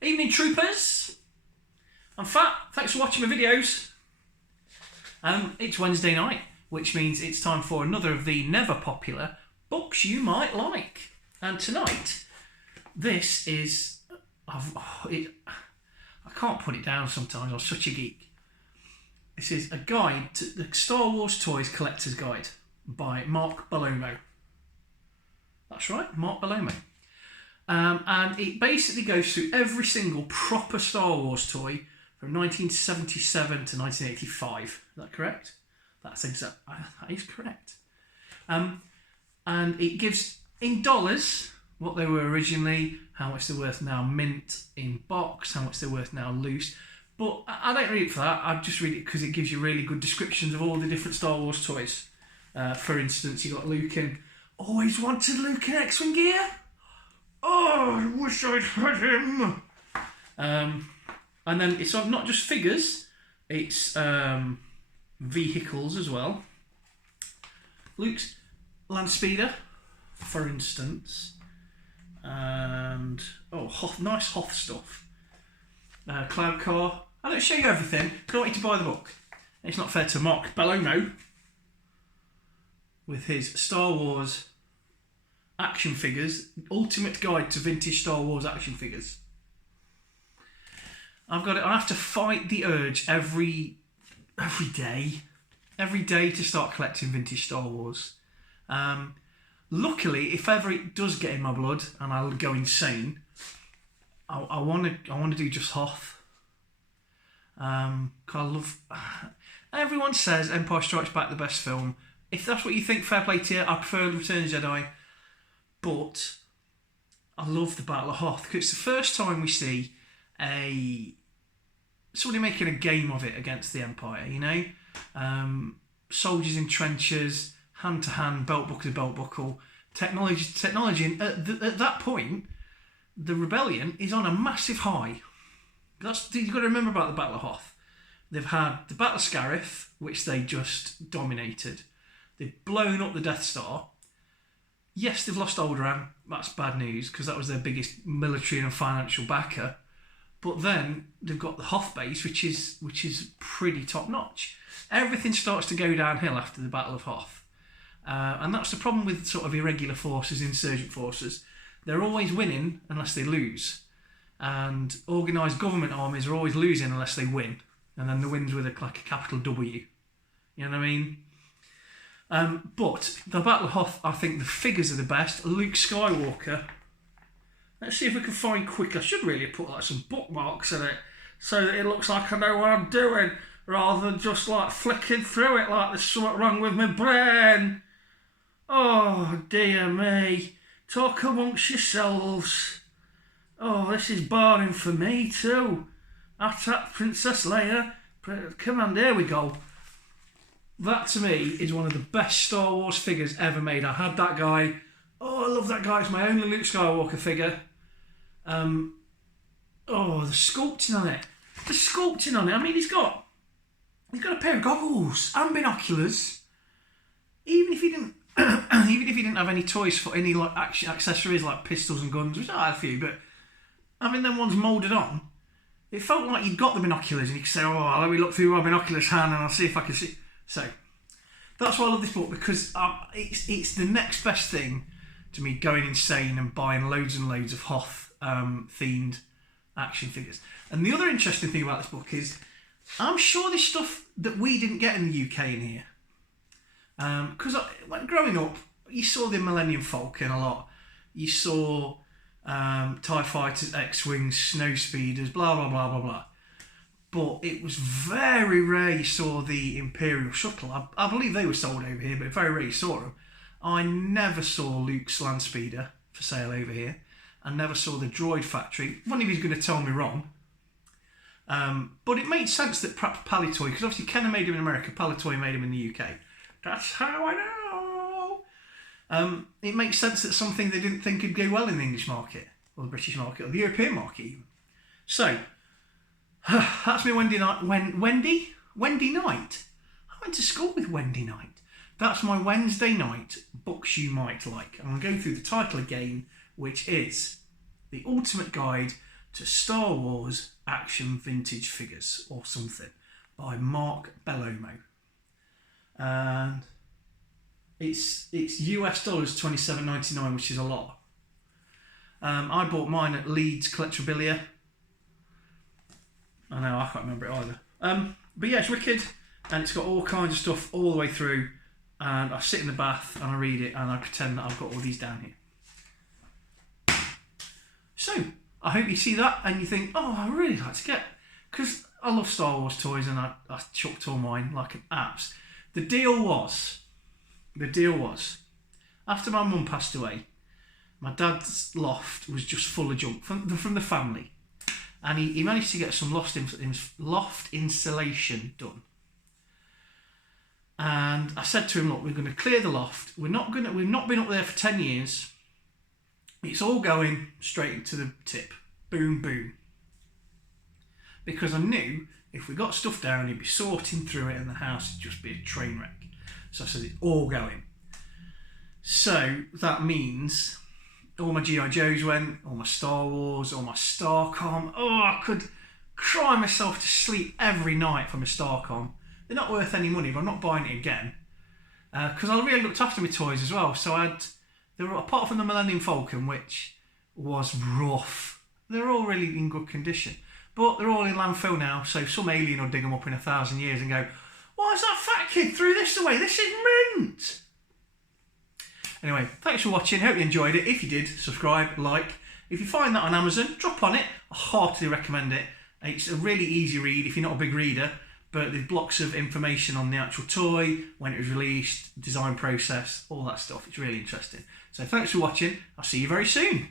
Evening troopers, I'm Fat, thanks for watching my videos. It's Wednesday night, which means it's time for another of the never popular books you might like. And tonight, this is, I can't put it down sometimes, I'm such a geek. This is a guide to the Star Wars Toys Collector's Guide by Mark Bellomo. That's right, Mark Bellomo. And it basically goes through every single proper Star Wars toy from 1977 to 1985. Is that correct? That is correct. And it gives in dollars what they were originally, how much they're worth now mint in box, how much they're worth now loose. But I don't read it for that. I just read it because it gives you really good descriptions of all the different Star Wars toys. For instance, you got Luke and always wanted Luke in X-Wing gear. Oh, I wish I'd had him. And then it's not just figures, it's vehicles as well. Luke's land speeder, for instance, and nice Hoth stuff. Cloud car. I don't show you everything because I want you to buy the book. It's not fair to Mark Bellomo with his Star Wars action figures, ultimate guide to vintage Star Wars action figures. I have to fight the urge every day to start collecting vintage Star Wars. Luckily, if ever it does get in my blood and I'll go insane, I want to do just Hoth. I love. Everyone says Empire Strikes Back the best film. If that's what you think, fair play to you. I prefer Return of the Jedi. But I love the Battle of Hoth because it's the first time we see somebody making a game of it against the Empire, you know? Soldiers in trenches, hand to hand, belt buckle to belt buckle, technology. And at that point, the rebellion is on a massive high. You've got to remember about the Battle of Hoth. They've had the Battle of Scarif, which they just dominated. They've blown up the Death Star. Yes, they've lost Alderaan. That's bad news because that was their biggest military and financial backer. But then they've got the Hoth base, which is pretty top notch. Everything starts to go downhill after the Battle of Hoth, and that's the problem with sort of irregular forces, insurgent forces. They're always winning unless they lose, and organised government armies are always losing unless they win, and then the wins with a capital W. You know what I mean? But the Battle of Hoth, I think the figures are the best. Luke Skywalker. Let's see if we can find quick. I should really put some bookmarks in it so that it looks like I know what I'm doing rather than just flicking through it like there's something wrong with my brain. Oh dear me. Talk amongst yourselves. Oh, this is boring for me too. Attack Princess Leia. Come on, there we go. That to me is one of the best Star Wars figures ever made. I had that guy. Oh, I love that guy. It's my only Luke Skywalker figure. The sculpting on it. I mean, he's got a pair of goggles and binoculars. Even if he didn't have any toys for any action accessories like pistols and guns, which I had a few, but having them ones moulded on, it felt like you'd got the binoculars and you could say, "Oh, let me look through my binoculars hand and I'll see if I can see." So that's why I love this book because it's the next best thing to me going insane and buying loads and loads of Hoth themed action figures. And the other interesting thing about this book is I'm sure there's stuff that we didn't get in the UK in here. Because when growing up, you saw the Millennium Falcon a lot. You saw TIE Fighters, X-Wings, Snow Speeders, blah, blah, blah, blah, blah. But it was very rare you saw the Imperial Shuttle. I believe they were sold over here, but very rare you saw them. I never saw Luke's Land Speeder for sale over here. I never saw the Droid Factory. One of you's going to tell me wrong. But it made sense that perhaps Palitoy, because obviously Kenner made him in America, Palitoy made him in the UK. That's how I know. It makes sense that something they didn't think would go well in the English market, or the British market, or the European market even. So, that's me Wendy night. Wendy night? I went to school with Wendy night. That's my Wednesday night books you might like. I'm going to go through the title again, which is The Ultimate Guide to Star Wars action vintage figures or something by Mark Bellomo. And it's US dollars $27.99, which is a lot. I bought mine at Leeds Collectibilia. I know, I can't remember it either. But yeah, it's wicked, and it's got all kinds of stuff all the way through. And I sit in the bath and I read it, and I pretend that I've got all these down here. So I hope you see that and you think, oh, I really like to get, because I love Star Wars toys, and I chucked all mine like an apps. The deal was, after my mum passed away, my dad's loft was just full of junk from the family, and he managed to get some loft insulation done. And I said to him, look, we're going to clear the loft. We've not been up there for 10 years. It's all going straight into the tip. Boom, boom. Because I knew if we got stuff down, he'd be sorting through it, and the house would just be a train wreck. So I said, it's all going. So that means all my G.I. Joes went, all my Star Wars, all my Starcom. Oh, I could cry myself to sleep every night from a Starcom. They're not worth any money, but I'm not buying it again. Because I really looked after my toys as well. So apart from the Millennium Falcon, which was rough, they're all really in good condition. But they're all in landfill now, so some alien will dig them up in 1,000 years and go, why has that fat kid threw this away? This is mint! Anyway, thanks for watching. Hope you enjoyed it. If you did, subscribe, like. If you find that on Amazon, drop on it. I heartily recommend it. It's a really easy read if you're not a big reader, but there's blocks of information on the actual toy, when it was released, design process, all that stuff. It's really interesting. So thanks for watching. I'll see you very soon.